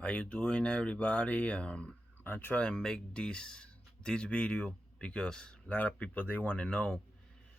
How you doing, everybody? I'm trying to make this video because a lot of people they want to know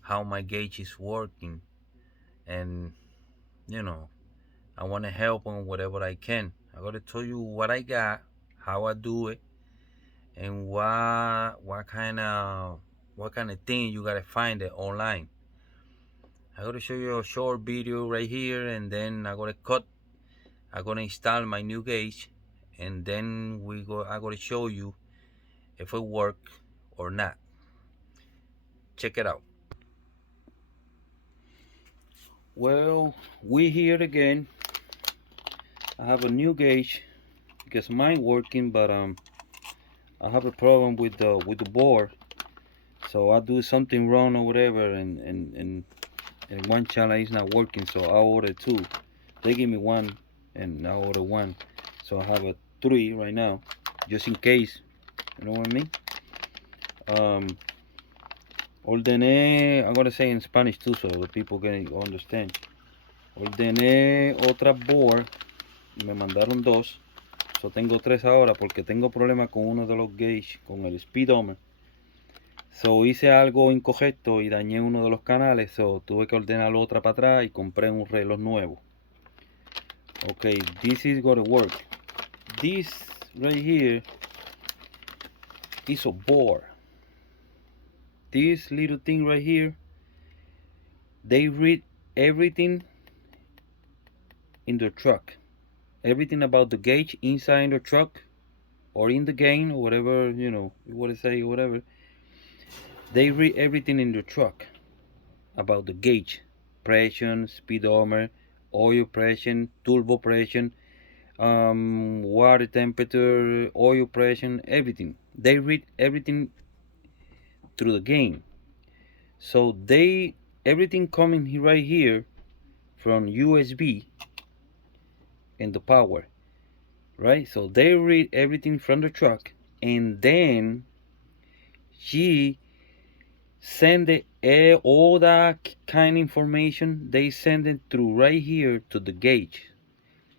how my gauge is working, and you know I want to help on whatever I can. I gotta tell you what I got, how I do it, and what kind of thing you gotta find it online. I gotta show you a short video right here, and then I gotta install my new gauge, and then I gotta show you if it work or not. Check it out. Well, we here again. I have a new gauge because mine working, but I have a problem with the board. So I do something wrong or whatever, and one channel is not working. So I order two. They give me one, and I order one. So I have a three right now, just in case. You know what I mean? Um, Ordené. I'm gonna say in Spanish too, so the people can understand. Ordené otra board. Me mandaron dos. So tengo tres ahora porque tengo problemas con uno de los gauge, con el speedometer. So hice algo incorrecto y dañé uno de los canales. So tuve que ordenar otra para atrás y compré un reloj nuevo. Okay, this is gonna work. This right here is a board. This little thing right here, they read everything in the truck. Everything about the gauge inside the truck or in the game or whatever, you want to say, whatever. They read everything in the truck about the gauge, pressure, speedometer, oil pressure, turbo pressure, water temperature, oil pressure, everything. They read everything through the game. So everything coming right here from USB and the power, right? So they read everything from the truck, and then she send all that kind of information. They send it through right here to the gauge.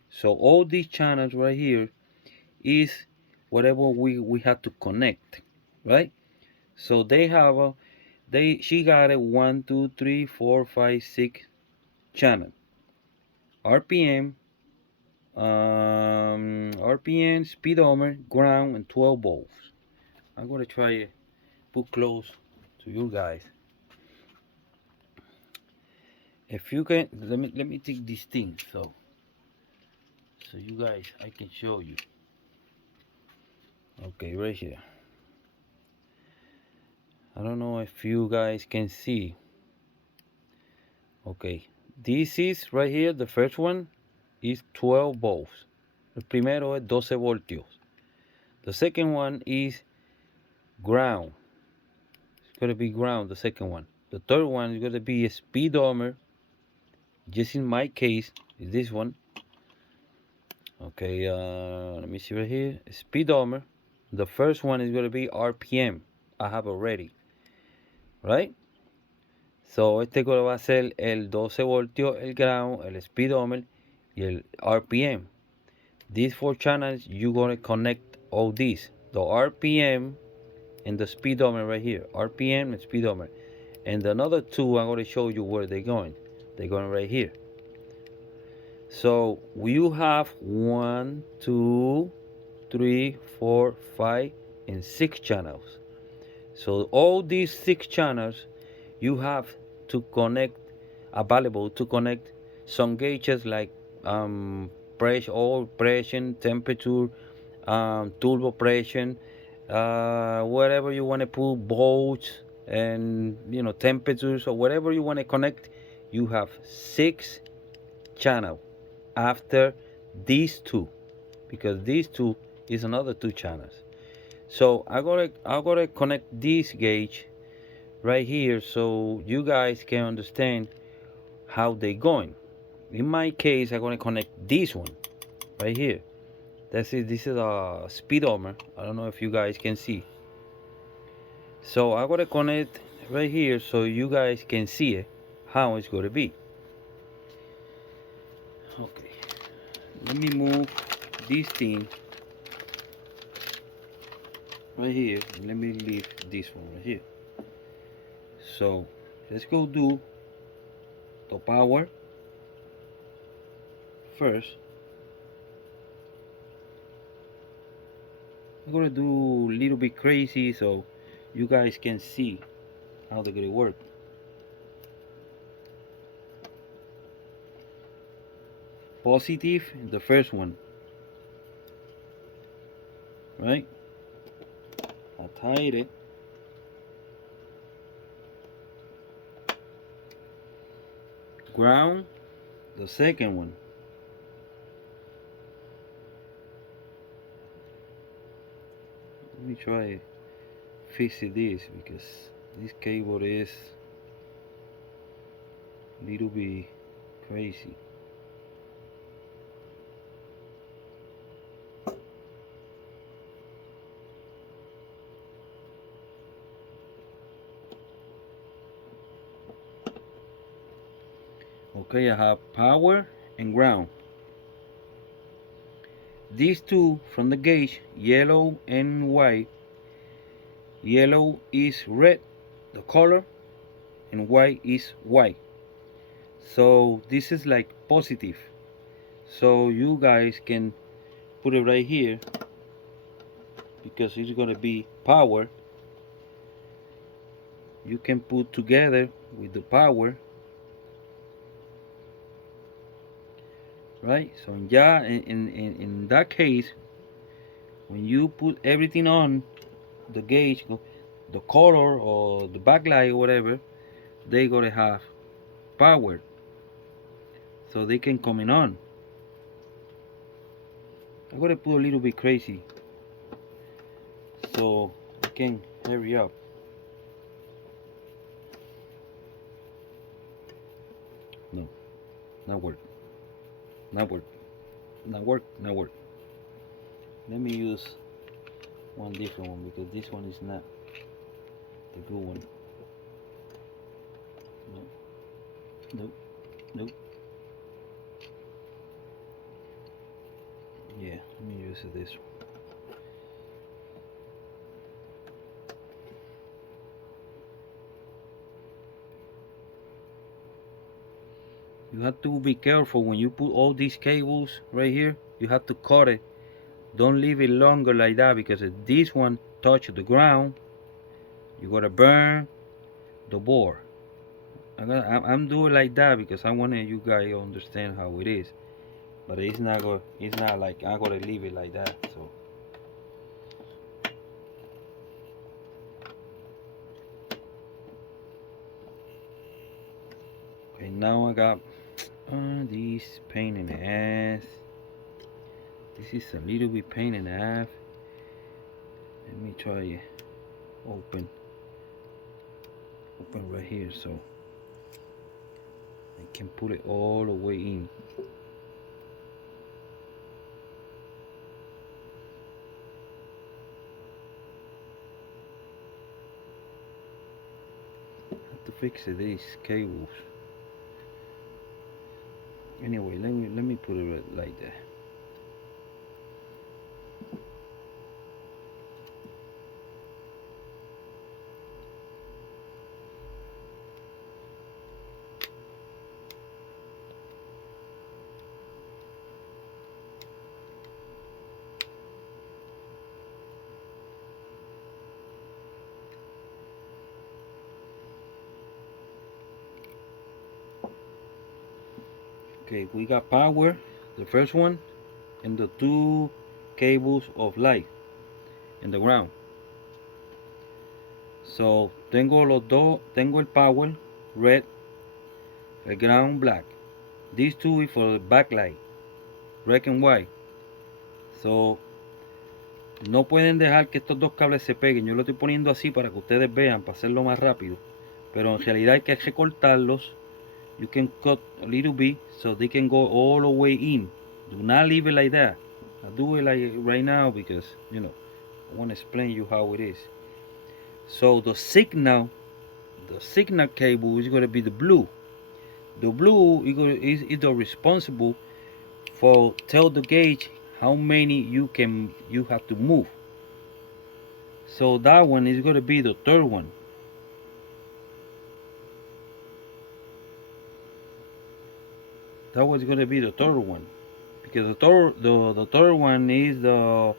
So all these channels right here is whatever we have to connect, right? So they have she got a 1, 2, 3, 4, 5, 6 channel, RPM, RPM, speedometer, ground, and 12 volts. I'm gonna try it, put close to you guys. If you can, let me take this thing so you guys, I can show you. Okay, right here. I don't know if you guys can see. Okay, this is right here. The first one is 12 volts. El primero es 12 voltios. The second one is ground. It's gonna be ground. The second one. The third one is gonna be a speedometer. Just in my case, is this one. Okay, let me see right here. Speedometer. The first one is gonna be RPM. I have already, right? So este va a ser el 12 voltios, el ground, el speedometer y el RPM. These four channels, you're gonna connect all these. The RPM and the speedometer right here. RPM and speedometer. And another two, I'm gonna show you where they're going. They're going right here. So you have 1, 2, 3, 4, 5, and 6 channels. So all these 6 channels, you have to connect, available to connect some gauges like pressure, oil pressure, temperature, turbo pressure, whatever you want to put, volts, and temperatures, or whatever you want to connect. You have 6 channel after these two, because these two is another 2 channels. So I gotta connect this gauge right here so you guys can understand how they going. In my case, I'm gonna connect this one right here. That's it. This is a speedometer. I don't know if you guys can see. So I'm gonna connect right here so you guys can see it, how it's gonna be. Okay. Let me move this thing right here. Let me leave this one right here. So let's go do the power first. I'm gonna do a little bit crazy so you guys can see how they're gonna work. Positive, the first one, right? I tied it. Ground, the second one. Let me try fixing this because this cable is a little bit crazy. Okay, I have power and ground. These two from the gauge, yellow and white. Yellow is red, the color, and white is white. So this is like positive. So you guys can put it right here because it's gonna be power. You can put together with the power, right? So yeah, in that case, when you put everything on the gauge, the color or the backlight or whatever, they gotta have power, so they can come in on. I gotta put a little bit crazy so I can hurry up. No, not work, not work, not work, not work. Let me use one different one because this one is not the good one. No, nope, nope. Yeah, let me use this one. You have to be careful when you put all these cables right here. You have to cut it. Don't leave it longer like that because if this one touch the ground, you gotta burn the board. I'm doing like that because I want you guys to understand how it is. But it's not go. It's not like I gotta leave it like that. So okay, now I got this pain in the ass. This is a little bit pain in the ass. Let me try open right here so I can put it all the way in. Have to fix these cables. Anyway, let me put it like that. Okay, we got power, the first one, and the two cables of light in the ground. So tengo los dos, tengo el power red, el ground black. These two is for the backlight, red and white. So no pueden dejar que estos dos cables se peguen. Yo lo estoy poniendo así para que ustedes vean, para hacerlo más rápido. Pero en realidad hay que recortarlos. You can cut a little bit so they can go all the way in. Do not leave it like that. I do it like right now because I want to explain you how it is. So the signal cable is going to be the blue. The blue is the responsible for tell the gauge how many you have to move. So that one is going to be the third one. That was going to be the third one, because the third one is the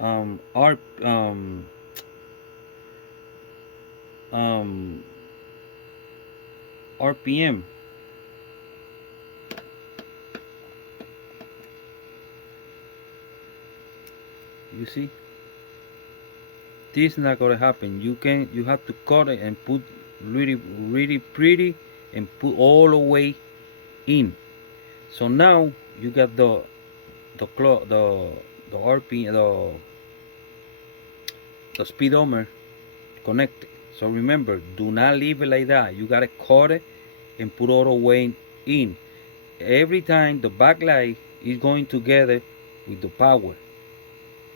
R um RPM. You see, this is not gonna happen. You have to cut it and put really pretty and put all the way in. So now you got the RP the speedometer connected. So remember, do not leave it like that. You gotta cut it and put all the way in. Every time the backlight is going together with the power,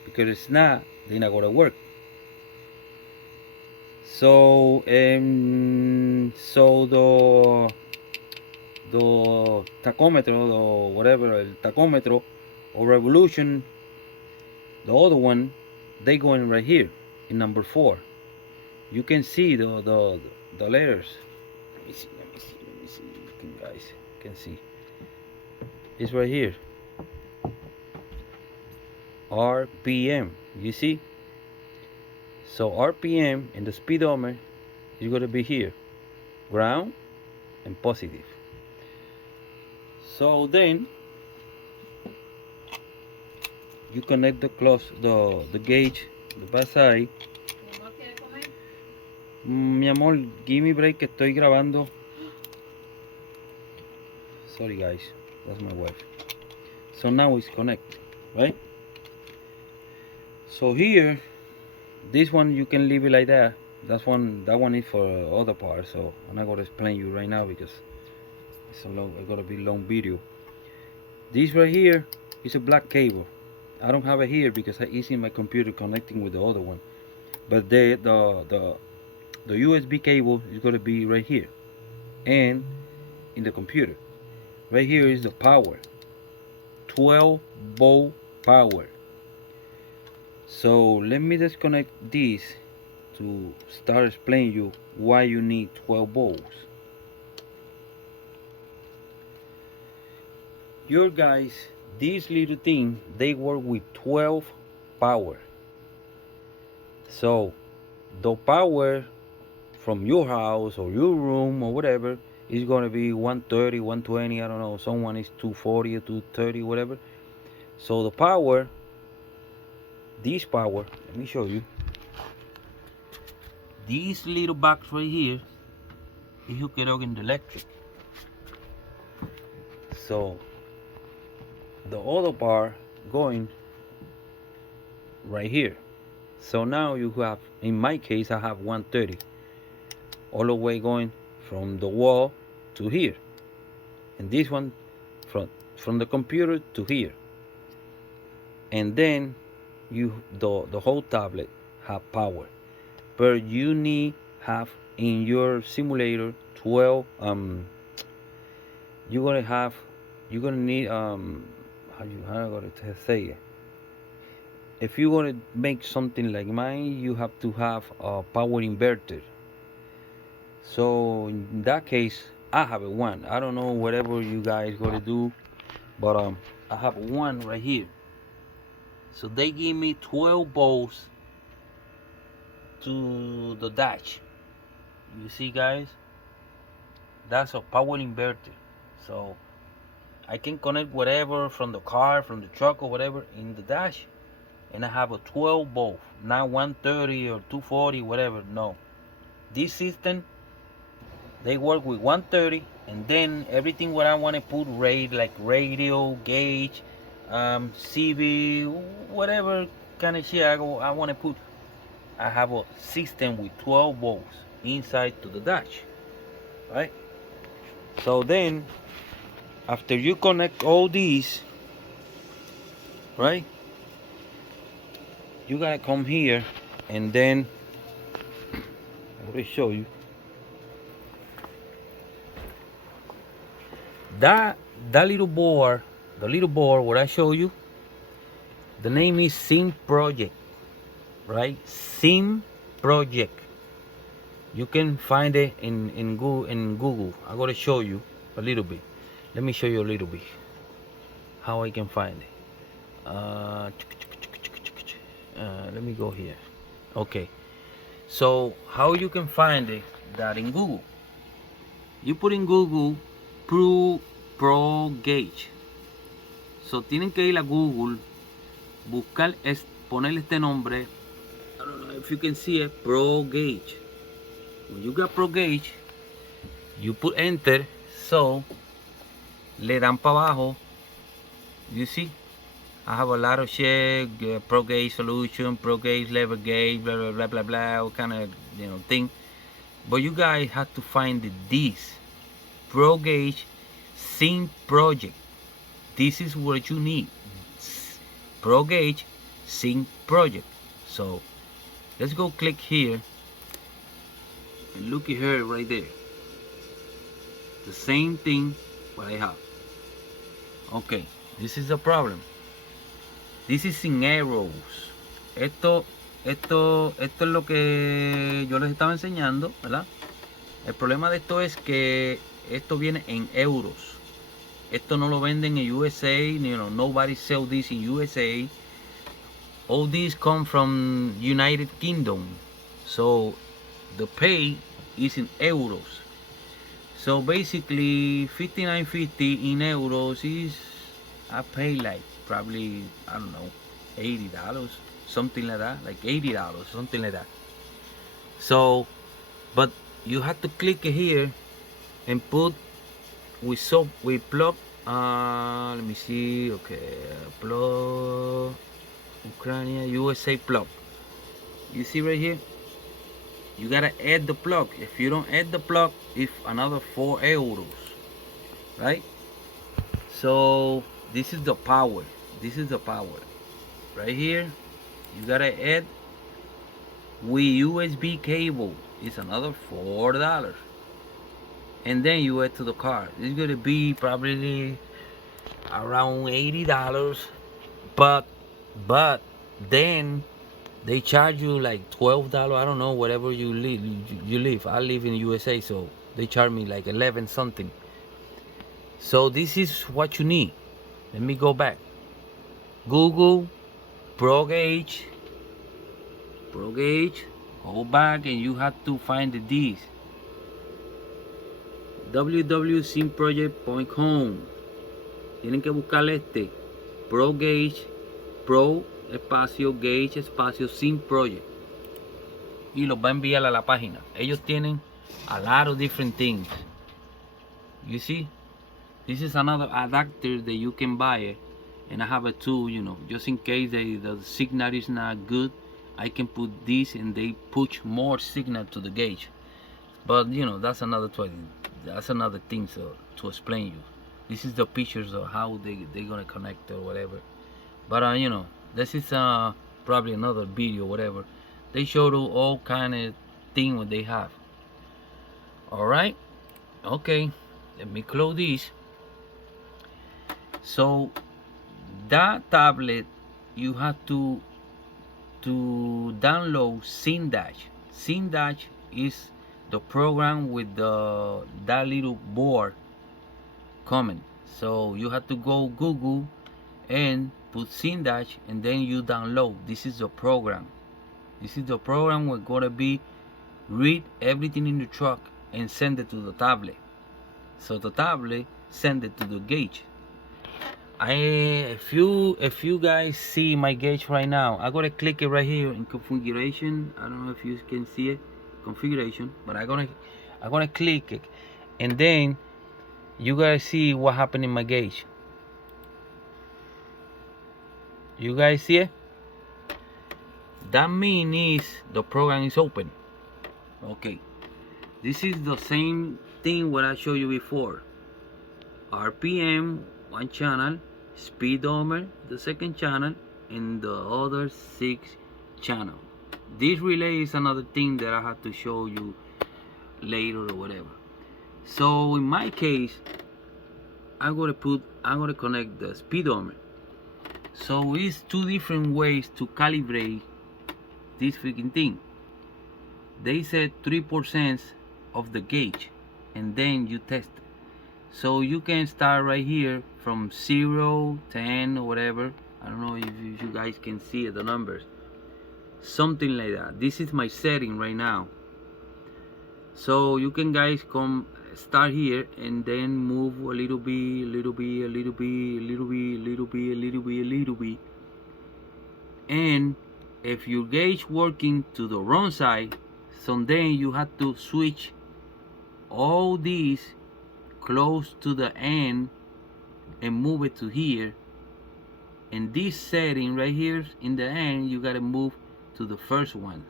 because it's not, they're not gonna work. So the tachómetro, the whatever, el tachómetro or revolution, the other one, they going right here in number 4. You can see the letters. Let me see. You guys can see. It's right here. RPM. You see? So RPM and the speedometer is going to be here, ground and positive. So then you connect the gauge, the back side. Mi amor, give me break que estoy grabando. Sorry guys, that's my wife. So now it's connected, right? So here, this one you can leave it like that. That one is for other parts. So I'm not gonna explain you right now because it's gonna be long video. This right here is a black cable. I don't have it here because it's in my computer connecting with the other one. But the USB cable is gonna be right here, and in the computer. Right here is the power, 12-volt power. So let me disconnect this to start explaining you why you need 12 volts. Your guys, this little thing, they work with 12 power. So the power from your house or your room or whatever is going to be 130, 120, I don't know, someone is 240 or 230, whatever. So the power, this power, let me show you. This little box right here is hooked up in the electric. So the other bar going right here. So now you have, in my case, I have 130 all the way going from the wall to here, and this one from the computer to here, and then the whole tablet have power, but you need have in your simulator 12 you're gonna need how I gotta say it. If you want to make something like mine, you have to have a power inverter. So in that case, I have a one. I don't know whatever you guys gotta do, but I have one right here. So they give me 12 volts to the dash. You see, guys, that's a power inverter. So I can connect whatever from the car, from the truck, or whatever in the dash, and I have a 12 volt, not 130 or 240, whatever. No, this system, they work with 130, and then everything what I want to put like radio, gauge, CV, whatever kind of shit I want to put. I have a system with 12 volts inside to the dash, right? So then, after you connect all these, right, you gotta come here, and then I will show you that little board, the little board what I show you, The name is Sim Project, right? Sim Project. You can find it in Google. I'm gonna show you a little bit. Let me show you a little bit how I can find it. Let me go here. Okay. So how you can find it? That in Google. You put in Google Pro Gauge. So tienen que ir a Google, buscar, ponerle este nombre. I don't know if you can see it, Pro Gauge. When you got Pro Gauge, you put enter. So le dan para abajo. You see, I have a lot of shit, Pro Gauge solution, Pro Gauge lever gauge, blah blah blah blah blah, all kind of thing. But you guys have to find this Pro Gauge Sync Project. This is what you need. Pro Gauge Sync Project. So let's go click here and look at her right there. The same thing what I have. Okay, this is the problem. This is in euros. Esto es lo que yo les estaba enseñando, ¿verdad? El problema de esto es que esto viene en euros. Esto no lo venden en USA, nobody sell this in USA. All these come from United Kingdom. So the pay is in euros. So basically 59.50 in euros is, I pay like probably, I don't know, $80, something like that, like $80, something like that. So, but you have to click here and put, we plug, let me see, okay, plug, Ukraine, USA plug. You see right here? You gotta add the plug. If you don't add the plug, it's another 4 euros, right? So this is the power. This is the power. Right here, you gotta add with USB cable. It's another $4. And then you add to the card. It's gonna be probably around $80. But then they charge you like $12. I don't know, whatever you live. I live in USA, so they charge me like 11 something. So this is what you need. Let me go back. Google Pro Gauge. Go back and you have to find this. www.simproject.com. Tienen que buscar este Pro Gauge, Pro espacio Gauge espacio Sim Project, y los va a enviar a la página. Ellos tienen a lot of different things. You see, this is another adapter that you can buy it, and I have it too, just in case the signal is not good. I can put this and they push more signal to the gauge. But that's another thing to explain you. This is the pictures of how they're gonna connect or whatever. But this is probably another video, whatever. They show you all kind of thing what they have. All right, okay. Let me close this. So that tablet, you have to download Syndash. Syndash is the program with that little board coming. So you have to go Google and put Syndash, and then you download. This is the program. This is the program we're gonna be read everything in the truck and send it to the tablet. So the tablet send it to the gauge. If you guys see my gauge right now, I'm gonna click it right here in configuration. I don't know if you can see it, configuration, but I'm gonna click it, and then you guys see what happened in my gauge. You guys see it? That means the program is open. Okay, this is the same thing what I showed you before. RPM, one channel, speedometer, the second channel, and the other 6 channel. This relay is another thing that I have to show you later or whatever. So in my case, I'm gonna connect the speedometer. So it's two different ways to calibrate this freaking thing. They said 3% of the gauge, and then you test it. So you can start right here from 0, 10, or whatever. I don't know if you guys can see the numbers. Something like that. This is my setting right now. So you can guys come start here and then move a little bit, little bit, a little bit, little bit, little bit, a little bit, a little bit. And if your gauge working to the wrong side, so then you have to switch all these close to the end and move it to here. And this setting right here in the end, you gotta move to the first one,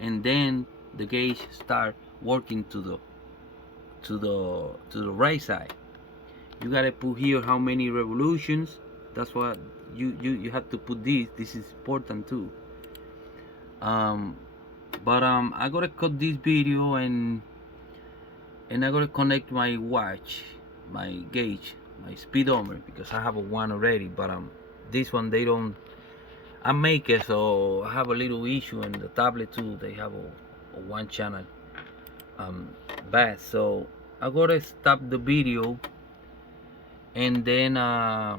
and then the gauge start working to the right side. You gotta put here how many revolutions. That's what you have to put this. This is important too. But I gotta cut this video and I gotta connect my watch, my gauge, my speedometer, because I have a one already. But this one they don't. I make it, so I have a little issue, and the tablet too. They have a one channel bad. So I gotta stop the video, and then I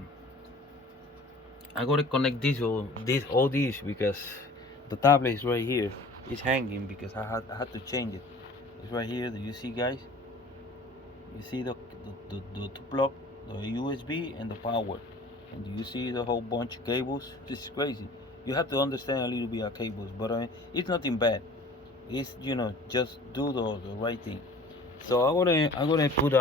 gotta connect all these because the tablet is right here. It's hanging because I had to change it. It's right here. Do you see, guys? You see the two plug, the USB and the power. And do you see the whole bunch of cables? This is crazy. You have to understand a little bit of cables, but it's nothing bad. It's just do the right thing. So I'm gonna put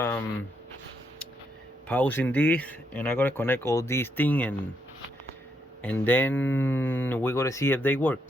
pause in this, and I'm gonna connect all these things, and then we're gonna see if they work.